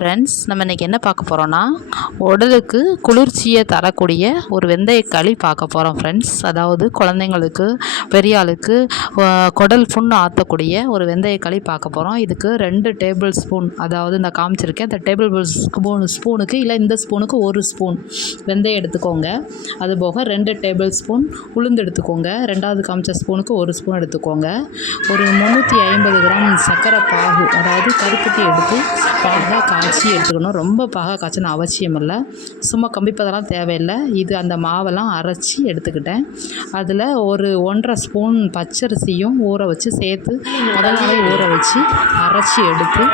Friends நம்ம இன்றைக்கி என்ன பார்க்க போகிறோன்னா உடலுக்கு குளிர்ச்சியை தரக்கூடிய ஒரு வெந்தயக்களி பார்க்க போகிறோம் ஃப்ரெண்ட்ஸ் அதாவது குழந்தைங்களுக்கு பெரிய ஆளுக்கு குடல் புண்ணு ஆற்றக்கூடிய ஒரு வெந்தயக்களி பார்க்க போகிறோம் இதுக்கு ரெண்டு டேபிள் ஸ்பூன் அதாவது இந்த காமிச்சிருக்கேன். இந்த டேபிள் ஸ்பூன் ஸ்பூனுக்கு இல்லை இந்த ஸ்பூனுக்கு ஒரு ஸ்பூன் வெந்தயம் எடுத்துக்கோங்க. அது போக ரெண்டு டேபிள் ஸ்பூன் உளுந்து எடுத்துக்கோங்க. ரெண்டாவது காமிச்ச ஸ்பூனுக்கு ஒரு ஸ்பூன் எடுத்துக்கோங்க. ஒரு முந்நூற்றி ஐம்பது கிராம் சர்க்கரை பாகு அதாவது கருப்பட்டி எடுத்து பாகாக காய்ச்சி எடுத்துக்கணும். ரொம்ப பாக காய்ச்சணும் அவசியம் இல்லை. சும்மா கம்பிப்பதெல்லாம் தேவையில்லை. இது அந்த மாவெல்லாம் அரைச்சி எடுத்துக்கிட்டேன். அதில் ஒரு ஒன்றரை ஸ்பூன் பச்சரிசியும் ஊற வச்சு சேர்த்து முதல் நாளே ஊற வச்சு அரைச்சி எடுத்து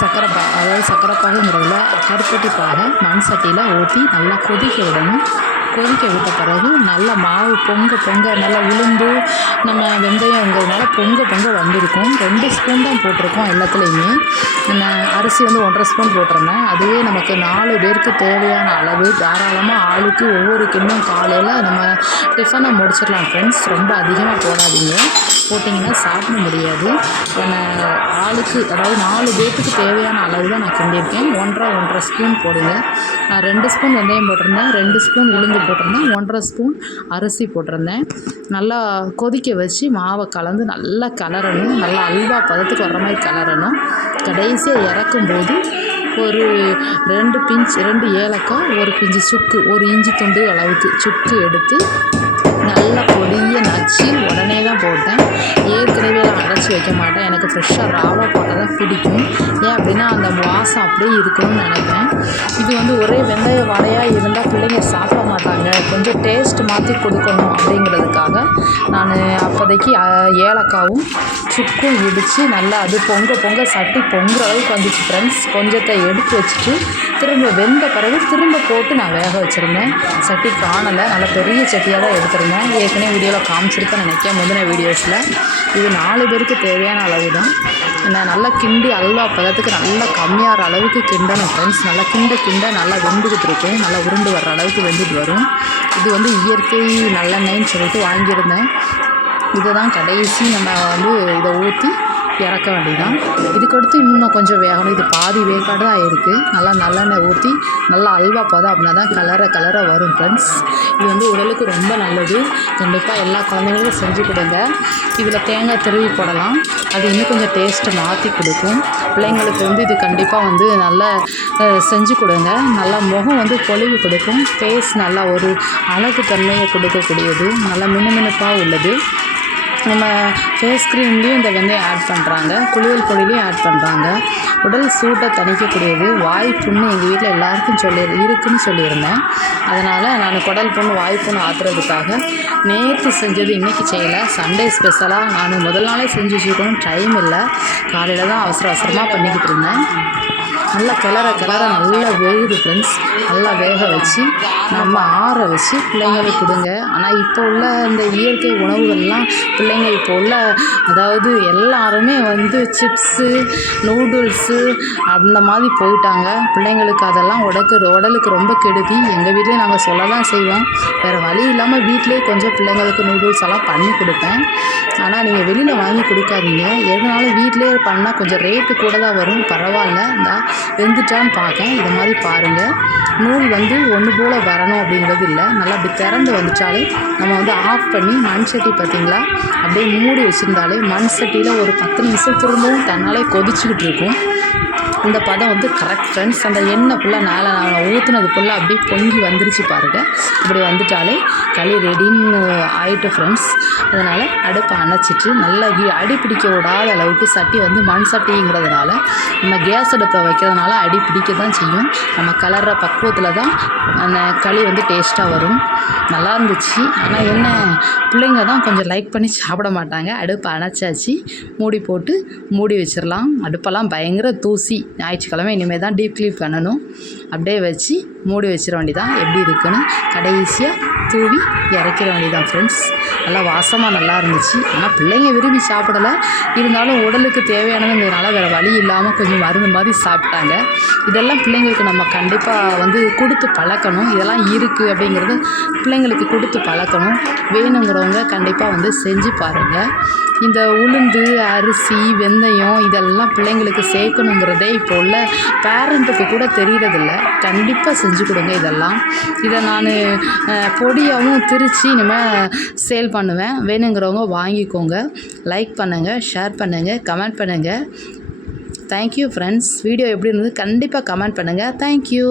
சர்க்கரை பா அதாவது சர்க்கரை பாகுங்கிறதுல கருப்பட்டி பாகை மண் சட்டியில் ஊற்றி நல்லா கொதிக்க விடணும். கொதிக்க விட்ட பிறகு நல்ல மாவு பொங்க பொங்க நல்லா உளுந்து நம்ம வெந்தயங்கிறதுனால பொங்க பொங்க வந்திருக்கும். ரெண்டு ஸ்பூன் தான் போட்டிருக்கோம் எல்லாத்துலேயுமே. நம்ம அரிசி வந்து ஒன்றரை ஸ்பூன் போட்டிருந்தேன். அதுவே நமக்கு நாலு பேருக்கு தேவையான அளவு. தாராளமாக ஆளுக்கு ஒவ்வொரு கிண்ணம் காலையில் நம்ம டிஃபனை முடிச்சிடலாம் ஃப்ரெண்ட்ஸ் ரொம்ப அதிகமாக போடாதீங்க. போட்டிங்கன்னா சாப்பிட முடியாது. நம்ம ஆளுக்கு அதாவது நாலு பேர்த்துக்கு தேவையான அளவு தான் நான் கிண்டியிருக்கேன். ஒன்றரை ஒன்றரை ஸ்பூன் போடுங்க. நான் ரெண்டு ஸ்பூன் வெந்தயம் போட்டிருந்தேன். ரெண்டு ஸ்பூன் உளுந்து போட்டிருந்தேன். ஒன்றரை ஸ்பூன் அரிசி போட்டிருந்தேன். நல்லா கொதிக்க வச்சு மாவை கலந்து நல்லா கலரணும் நல்லா அல்வா பதத்துக்கு வர்ற மாதிரி கலரணும் கடைசியாக இறக்கும்போது ஒரு ரெண்டு பிஞ்ச் ரெண்டு ஏலக்காய் ஒரு பிஞ்சு சுக்கு ஒரு இஞ்சி துண்டு அளவுக்கு சுக்கு எடுத்து நல்லா பொடியை நச்சு உடனே தான் போட்டேன். ஏற்கனவே நான் அரைச்சி வைக்க மாட்டேன். எனக்கு ஃப்ரெஷ்ஷாக ராவாக போட்டால் தான் பிடிக்கும். ஏன் அப்படின்னா அந்த வாசம் அப்படியே இருக்கணும்னு நினைப்பேன் இது வந்து ஒரே வெந்தய வடையாக இருந்தால் பிள்ளைங்க சாப்பிட கொஞ்சம் டேஸ்ட் மாற்றி கொடுக்கணும் அப்படிங்கிறதுக்காக நான் அப்போதைக்கு ஏலக்காவும் சுக்கும் இடித்து நல்லா அது பொங்க பொங்க சட்டி பொங்குற அளவுக்கு வந்துச்சு ஃப்ரெண்ட்ஸ் கொஞ்சத்தை எடுத்து வச்சுட்டு திரும்ப வெந்த பிறகு திரும்ப போட்டு நான் வேக வச்சுருந்தேன். சட்டி காணலை. நல்ல பெரிய சட்டியாக தான் எடுத்திருந்தேன். ஏற்கனவே வீடியோவில் காமிச்சிருக்கேன் நினைக்க முந்தின வீடியோஸில். இது நாலு பேருக்கு தேவையான அளவு தான் நான் நல்லா கிண்டி அல்வா பதத்துக்கு நல்லா கம்மியாகிற அளவுக்கு கிண்டணும் ஃப்ரெண்ட்ஸ் நல்லா கிண்ட கிண்ட நல்லா வெந்துக்கிட்டு இருக்கும். நல்லா உருண்டு வர்ற அளவுக்கு வெந்துட்டு வரும். இது வந்து இயற்கை நல்லெண்ணெய்ன்னு சொல்லிட்டு வாங்கியிருந்தேன். இதை தான் கடைசி நம்ம வந்து இதை ஊற்றி இறக்க வேண்டியதான் இதுக்கடுத்து இன்னும் கொஞ்சம் வேகணும். இது பாதி வேக்காடு தான் இருக்குது நல்லா நல்லெண்ணெய் ஊற்றி நல்லா அல்வா போதும் அப்படின்னா தான் கலரை கலராக வரும் ஃப்ரெண்ட்ஸ் இது வந்து உடலுக்கு ரொம்ப நல்லது. கண்டிப்பாக எல்லா குழந்தைங்களுக்கும் செஞ்சு கொடுங்க. இதில் தேங்காய் திருவி போடலாம். அது இன்னும் கொஞ்சம் டேஸ்ட்டை மாற்றி கொடுக்கும். பிள்ளைங்களுக்கு வந்து இது கண்டிப்பாக வந்து நல்லா செஞ்சு கொடுங்க. நல்லா முகம் வந்து பொழிவு கொடுக்கும். ஃபேஸ் நல்லா ஒரு அழகு தன்மையை கொடுக்கக்கூடியது. நல்லா மினுமினுப்பாக உள்ளது. நம்ம ஃபேஸ் க்ரீம்லேயும் இந்த வெந்தயம் ஆட் பண்ணுறாங்க குளியல் பொடியிலையும் ஆட் பண்ணுறாங்க உடல் சூட்டை தணிக்கக்கூடியது. வாய் புண்ணு எங்கள் வீட்டில் எல்லாருக்கும் சொல்லி இருக்குன்னு சொல்லியிருந்தேன். அதனால் நான் குடல் புண்ணு வாய் புண்ணு ஆற்றுறதுக்காக நேற்று செஞ்சது இன்றைக்கி செய்யலை. சண்டே ஸ்பெஷலாக நான் முதல் நாளே செஞ்சு வச்சுருக்கணும். டைம் இல்லை. காலையில் தான் அவசர அவசரமாக பண்ணிக்கிட்டு இருந்தேன். நல்லா கிளற கிளற நல்லா வேகுது ஃப்ரெண்ட்ஸ் நல்லா வேக வச்சு நம்ம ஆற வச்சு பிள்ளைங்களுக்கு கொடுங்க. ஆனால் இப்போ உள்ள இந்த இயற்கை உணவுகள்லாம் பிள்ளைங்க இப்போ உள்ள அதாவது எல்லாருமே வந்து சிப்ஸு நூடுல்ஸு அந்த மாதிரி போயிட்டாங்க. பிள்ளைங்களுக்கு அதெல்லாம் உடக்கு உடலுக்கு ரொம்ப கெடுதி. எங்கள் வீட்லேயே நாங்கள் சொல்ல தான் செய்வோம். வேறு வழி இல்லாமல் வீட்டிலே கொஞ்சம் பிள்ளைங்களுக்கு நூடுல்ஸ் எல்லாம் பண்ணி கொடுப்பேன். ஆனால் நீங்கள் வெளியில் வாங்கி கொடுக்காதீங்க. எதுனாலும் வீட்டிலேயே பண்ணால் கொஞ்சம் ரேட்டு கூட தான் வரும். பரவாயில்ல. இந்த வெந்துட்டான்னு பார்க்கேன். இதை மாதிரி பாருங்கள் நூல் வந்து ஒன்று போல் வரணும் அப்படிங்கிறது இல்லை. நல்லா அப்படி திறந்து வந்துட்டாலே நம்ம வந்து ஆஃப் பண்ணி மண் சட்டி பார்த்தீங்களா? அப்படியே மூடி வச்சுருந்தாலே மண் சட்டியில் ஒரு பத்து நிமிஷம் திரும்பவும் தன்னாலே கொதிச்சுக்கிட்டு இருக்கும். இந்த பதம் வந்து கரெக்ட் ஃப்ரெண்ட்ஸ் அந்த எண்ணெய் ஃபுல்லாக மேலே நான் ஊற்றுனது ஃபுல்லாக அப்படியே பொங்கி வந்துருச்சு பாருங்கள் இப்படி வந்துட்டாலே களி ரெடின்னு ஆயிட்டு ஃப்ரெண்ட்ஸ் அதனால் அடுப்பை அணைச்சிட்டு நல்லா கீ அடி பிடிக்க விடாத அளவுக்கு சட்டி வந்து மண் சட்டிங்கிறதுனால நம்ம கேஸ் அடுப்பை வைக்கிறதுனால அடி பிடிக்க தான் செய்யும். நம்ம கலர்ற பக்குவத்தில் தான் அந்த களி வந்து டேஸ்ட்டாக வரும். நல்லா இருந்துச்சு. ஆனால் என்ன பிள்ளைங்க தான் கொஞ்சம் லைக் பண்ணி சாப்பிட மாட்டாங்க. அடுப்பை அணைச்சாச்சு. மூடி போட்டு மூடி வச்சிடலாம். அடுப்பெல்லாம் பயங்கர தூசி. ஞாயிற்றுக்கிழமை இனிமேல் தான் டீப் க்ளீன் பண்ணணும். அப்படியே வச்சு மூடி வச்சிட வேண்டியதான் எப்படி இருக்குன்னு கடைசியாக தூவி இறக்கிற வேண்டியதான் ஃப்ரெண்ட்ஸ் நல்லா வாசமாக நல்லா இருந்துச்சு. ஆனால் பிள்ளைங்க விரும்பி சாப்பிடலை. இருந்தாலும் உடலுக்கு தேவையானதுங்கிறதுனால வேறு வழி இல்லாமல் கொஞ்சம் மருந்து மாதிரி சாப்பிட்டாங்க. இதெல்லாம் பிள்ளைங்களுக்கு நம்ம கண்டிப்பாக வந்து கொடுத்து பழக்கணும். இதெல்லாம் இருக்குது அப்படிங்கிறது பிள்ளைங்களுக்கு கொடுத்து பழக்கணும். வேணுங்கிறவங்க கண்டிப்பாக வந்து செஞ்சு பாருங்கள் இந்த உளுந்து அரிசி வெந்தயம் இதெல்லாம் பிள்ளைங்களுக்கு சேர்க்கணுங்கிறதே இப்போ உள்ள பேரண்ட்டுக்கு கூட தெரியறதில்ல. கண்டிப்பாக செஞ்சு கொடுங்க இதெல்லாம். இதை நான் பொடியாகவும் திரித்து இனிமேல் சேல் பண்ணுவேன். வேணுங்கிறவங்க வாங்கிக்கோங்க. லைக் பண்ணுங்கள் ஷேர் பண்ணுங்கள் கமெண்ட் பண்ணுங்கள் தேங்க்யூ ஃப்ரெண்ட்ஸ் வீடியோ எப்படி இருந்தது கண்டிப்பாக கமெண்ட் பண்ணுங்கள் தேங்க்யூ